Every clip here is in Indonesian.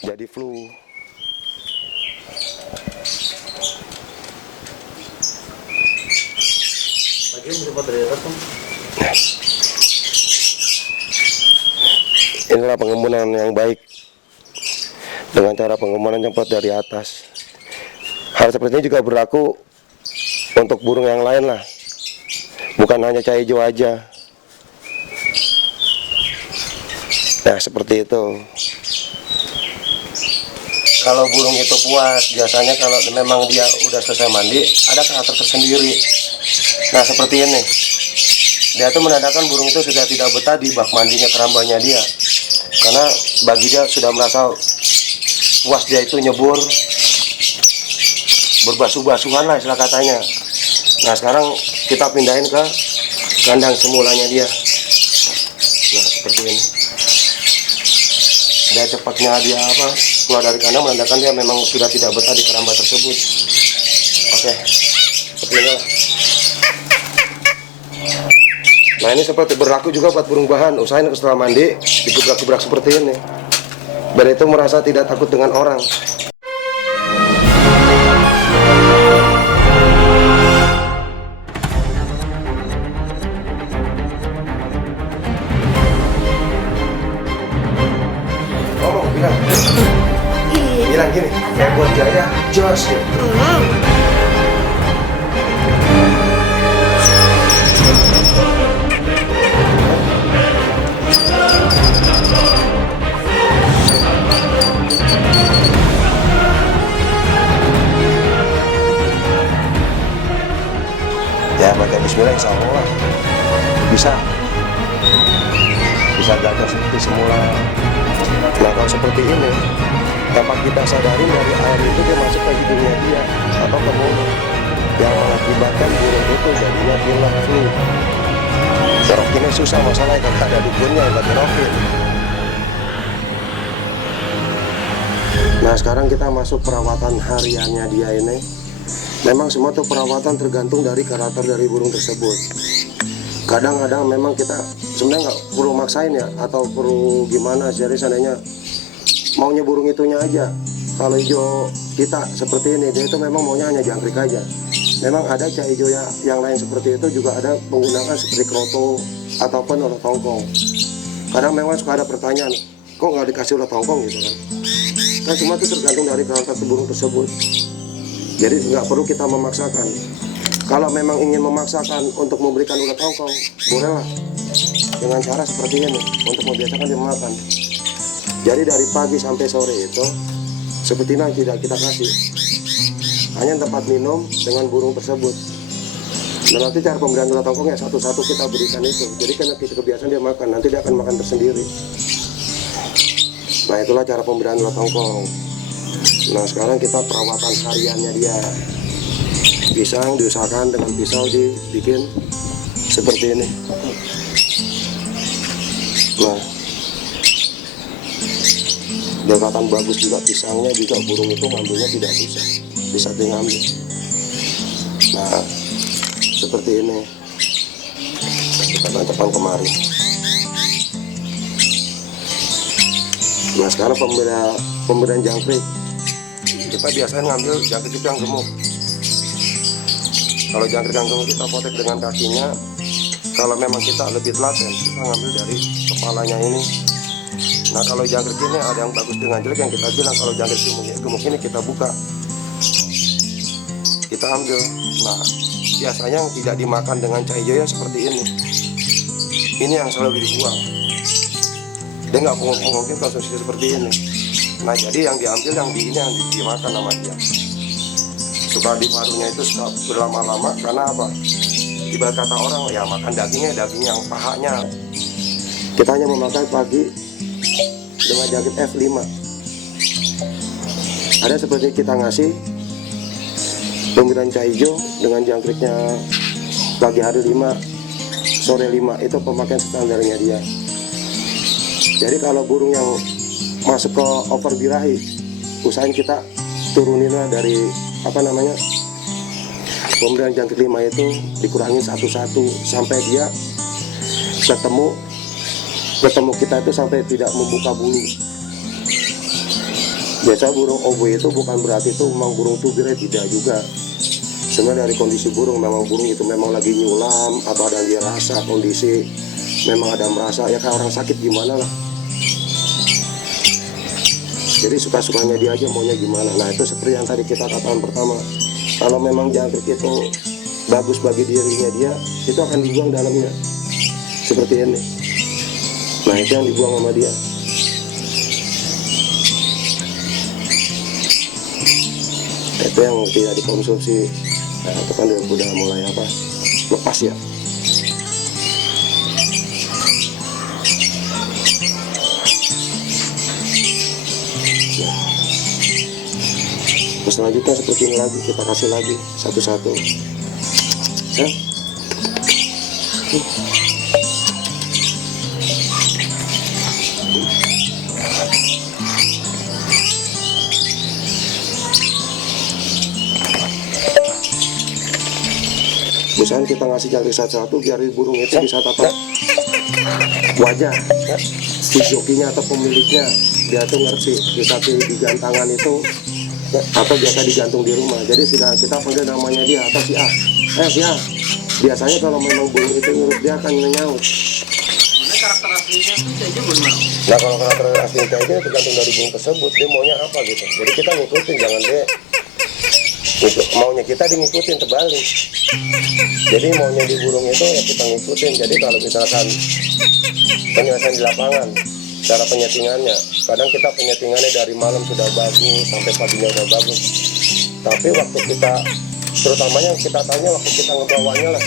jadi flu. Inilah pengembunan yang baik dengan cara pengembunan cepat dari atas. Hal seperti ini juga berlaku untuk burung yang lain lah, bukan hanya cai hijau aja. Nah seperti itu. Kalau burung itu puas, biasanya kalau memang dia udah selesai mandi, ada karakter tersendiri. Nah seperti ini, dia tuh menandakan burung itu sudah tidak betah di bak mandinya kerambanya dia, karena bagi dia sudah merasa puas dia itu nyebur, berbasuh-basuhan lah istilah katanya. Nah sekarang kita pindahin ke kandang semulanya dia. Nah seperti ini. Dia cepatnya dia keluar dari kandang menandakan dia memang sudah tidak betah di keramba tersebut. Oke, seperti ini lah. Nah ini seperti berlaku juga buat burung bahan. Usahain setelah mandi digebrak-gebrak seperti ini, biar itu merasa tidak takut dengan orang. Bilang gini, kayak buat jaya jos gitu. Ya baca bismillah insya Allah bisa gagal seperti semula. Nah kalau seperti ini, tanpa kita sadari dari air itu dia masuk ke hidungnya dia atau ke mulut, yang mengakibatkan burung itu jadinya pilek flu. Berokinnya susah masalahnya karena ada dukunnya yang lagi rokin. Nah sekarang kita masuk perawatan hariannya dia ini. Memang semua tuh perawatan tergantung dari karakter dari burung tersebut. Kadang-kadang memang kita sebenarnya nggak perlu maksain ya, atau perlu gimana. Jadi seandainya maunya burung itunya aja. Kalau hijau kita seperti ini, dia itu memang maunya hanya jangkrik aja. Memang ada cai hijau yang lain seperti itu juga ada menggunakan seperti kroto ataupun ulat tongkong. Kadang memang suka ada pertanyaan, kok nggak dikasih ulat tongkong gitu kan? Kan semua itu tergantung dari karakter burung tersebut. Jadi nggak perlu kita memaksakan. Kalau memang ingin memaksakan untuk memberikan ulat tongkong, bolehlah dengan cara seperti ini untuk membiasakan dia makan. Jadi dari pagi sampai sore itu seperti ini tidak kita kasih, hanya tempat minum dengan burung tersebut. Dan nanti cara pemberian ulat tongkongnya satu-satu kita berikan itu. Jadi karena kita kebiasaan dia makan, nanti dia akan makan tersendiri. Nah itulah cara pemberian ulat tongkong. Nah sekarang kita perawatan hariannya dia. Pisang diusahakan dengan pisau dibikin seperti ini. Nah kelihatan bagus juga pisangnya, juga burung itu ngambilnya tidak susah, bisa ngambil. Nah seperti ini kita tancapkan kemari. Nah sekarang pemberian jangkrik, kita biasanya ngambil jangkrik itu yang gemuk. Kalau jangkrik yang gemuk kita potek dengan kakinya. Kalau memang kita lebih telaten, kita ngambil dari kepalanya ini. Nah kalau jangkrik ini ada yang bagus dengan jelek, yang kita bilang kalau jangkrik gemuk ini kita buka, kita ambil. Nah biasanya yang tidak dimakan dengan cai hijau ya seperti ini. Ini yang selalu dibuang. Dia nggak mungkin konsumsi seperti ini. Nah jadi yang diambil yang di ini yang dimakan sama dia. Suka di parunya itu suka berlama-lama karena apa? Ibarat kata orang ya makan daging yang pahanya. Kita hanya memakai pagi dengan jangkrik F5. Ada seperti kita ngasih pemberian cai hijau dengan jangkriknya pagi hari 5, sore 5, itu pemakaian standarnya dia. Jadi kalau burung yang masuk ke over birahi, usahain kita turuninlah dari pemberian jangkrik 5 itu dikurangin satu-satu sampai dia ketemu kita itu sampai tidak membuka bulu. Biasa burung obo itu bukan berarti itu memang burung tubirnya, tidak juga. Sebenarnya dari kondisi burung, memang burung itu memang lagi nyulam atau ada yang dia rasa kondisi memang ada merasa ya kayak orang sakit gimana lah. Jadi suka-sukanya dia aja maunya gimana. Nah itu seperti yang tadi kita katakan pertama, kalau memang jangkrik itu bagus bagi dirinya dia, itu akan dibuang dalamnya seperti ini. Nah itu yang dibuang sama dia. Itu yang tidak dikonsumsi. Nah, itu kan udah mulai apa, lepas ya. Terus selanjutnya seperti ini lagi, kita kasih lagi satu-satu ya. Misalnya kita ngasih jangkrik satu-satu biar burung itu bisa tatap wajah si jokinya atau pemiliknya, dia tuh ngerti bisa digantangan itu atau biasa digantung di rumah. Jadi sudah kita panggil namanya dia atau si A, si A. Biasanya kalau memang burung itu nurut dia akan menyaut. Karakter aslinya itu aja belum mau. Nah kalau karakter aslinya itu tergantung dari burung tersebut, dia maunya apa gitu. Jadi kita ngikutin, jangan dia maunya kita ngikutin terbalik. Jadi maunya di burung itu ya kita ngikutin. Jadi kalau misalkan penyelesaian di lapangan, cara penyetingannya, kadang kita penyetingannya dari malam sudah bagus sampai paginya udah bagus. Tapi waktu kita, terutamanya kita tanya waktu kita ngebawanya lah,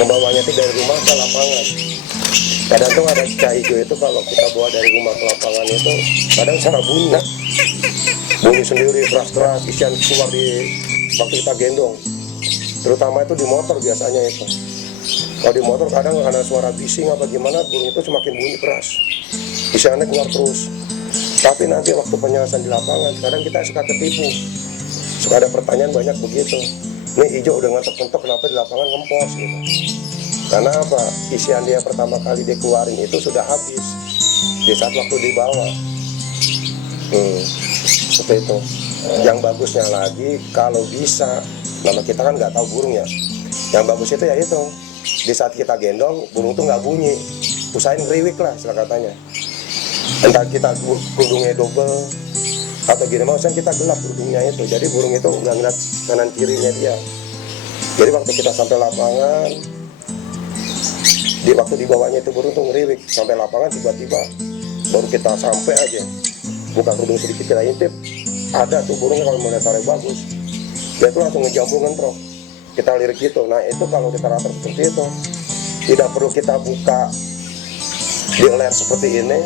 ngebawanya itu dari rumah ke lapangan. Kadang tuh ada cah hijau itu kalau kita bawa dari rumah ke lapangan itu kadang suara bunyi sendiri keras-keras, isian keluar di waktu kita gendong. Terutama itu di motor biasanya itu. Kalau di motor kadang karena suara bising apa gimana, burung itu semakin bunyi keras, isiannya keluar terus. Tapi nanti waktu penyelesaian di lapangan, kadang kita suka ketipu, suka ada pertanyaan banyak begitu. Ini hijau udah ngetok-ngetok, kenapa di lapangan ngempos gitu? Karena apa? Isian dia pertama kali dikeluarin itu sudah habis di saat waktu dibawa. Seperti itu. Yang bagusnya lagi kalau bisa, nama kita kan nggak tahu burung ya. Yang bagus itu ya itu, di saat kita gendong burung tuh nggak bunyi, usahain ngeriwik lah istilah katanya. Entah kita kerudungnya double atau gini, maksudnya kita gelap kerudungnya itu, jadi burung itu nggak ngeliat kanan kirinya dia. Jadi waktu kita sampai lapangan, di waktu di bawahnya itu burung tuh ngeriwik sampai lapangan, tiba-tiba baru kita sampai aja buka kerudung sedikit kita intip, ada tuh burungnya kalau melihat sare bagus, dia tuh langsung ngejambung ngentrok, kita lirik gitu. Nah itu kalau kita rata seperti itu, tidak perlu kita buka di ler seperti ini,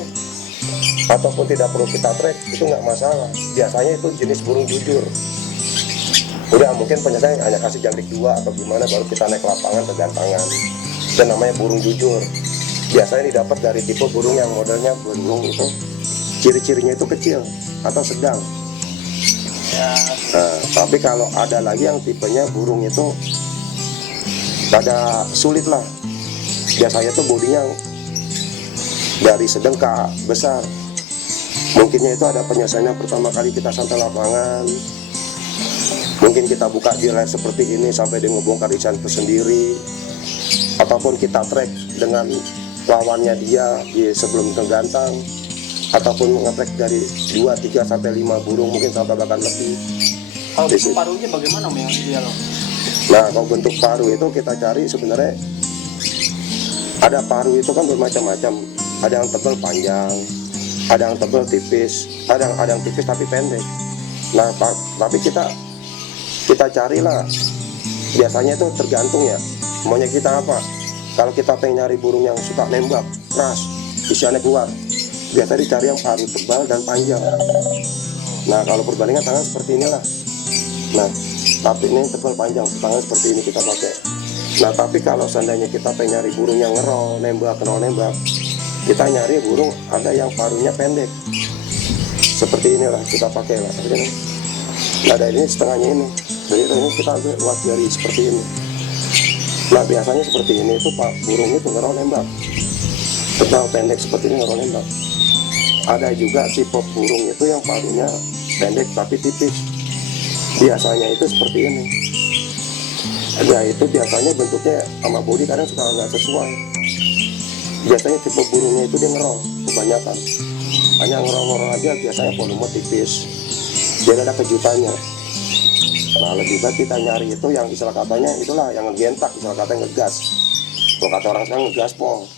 ataupun tidak perlu kita track, itu nggak masalah. Biasanya itu jenis burung jujur. Udah mungkin penyelesaian hanya kasih jangkrik 2 atau gimana, baru kita naik lapangan kegantangan. Dan namanya burung jujur. Biasanya didapat dari tipe burung yang modelnya burung itu ciri-cirinya itu kecil atau sedang. Nah, tapi kalau ada lagi yang tipenya burung itu pada sulit lah. Biasanya tuh bodinya dari sedang ke besar. Mungkinnya itu ada penyelesaiannya pertama kali kita sampai lapangan. Mungkin kita buka di ler seperti ini sampai dia ngebongkar ikan itu sendiri. Ataupun kita track dengan lawannya dia di sebelum kegantang, ataupun nge-track dari 2, 3, sampai 5 burung, mungkin sampai bahkan lebih. Kalau bentuk paruhnya bagaimana yang ideal? Nah kalau bentuk paruh itu kita cari sebenarnya ada paruh itu kan bermacam-macam. Ada yang tebal panjang, ada yang tebal tipis, ada yang tipis tapi pendek. Nah tapi kita carilah, biasanya itu tergantung ya maunya kita apa. Kalau kita pengen nyari burung yang suka nembak keras, isiannya keluar, biasanya dicari yang paruh tebal dan panjang. Nah kalau perbandingan tangan seperti inilah. Nah tapi ini tebal panjang, tangan seperti ini kita pakai. Nah tapi kalau seandainya kita pengen nyari burung yang ngerol nembak, kita nyari burung ada yang paruhnya pendek seperti inilah, kita pakai lah. Nah dari ini setengahnya ini, jadi ini kita buat dari seperti ini. Nah biasanya seperti ini itu pak burung itu ngerol nembak, tebal pendek seperti ini ngerol nembak. Ada juga tipe burung itu yang paruhnya pendek tapi tipis. Biasanya itu seperti ini. Ya itu biasanya bentuknya sama bodi kadang suka nggak sesuai. Biasanya tipe burungnya itu dia ngerol kebanyakan. Hanya ngerol-ngerol aja biasanya volume tipis. Jadi ada kejutannya. Nah lebih baik kita nyari itu yang istilah katanya itulah yang ngegentak, istilah katanya ngegas. Kalau kata orang sekarang ngegaspol.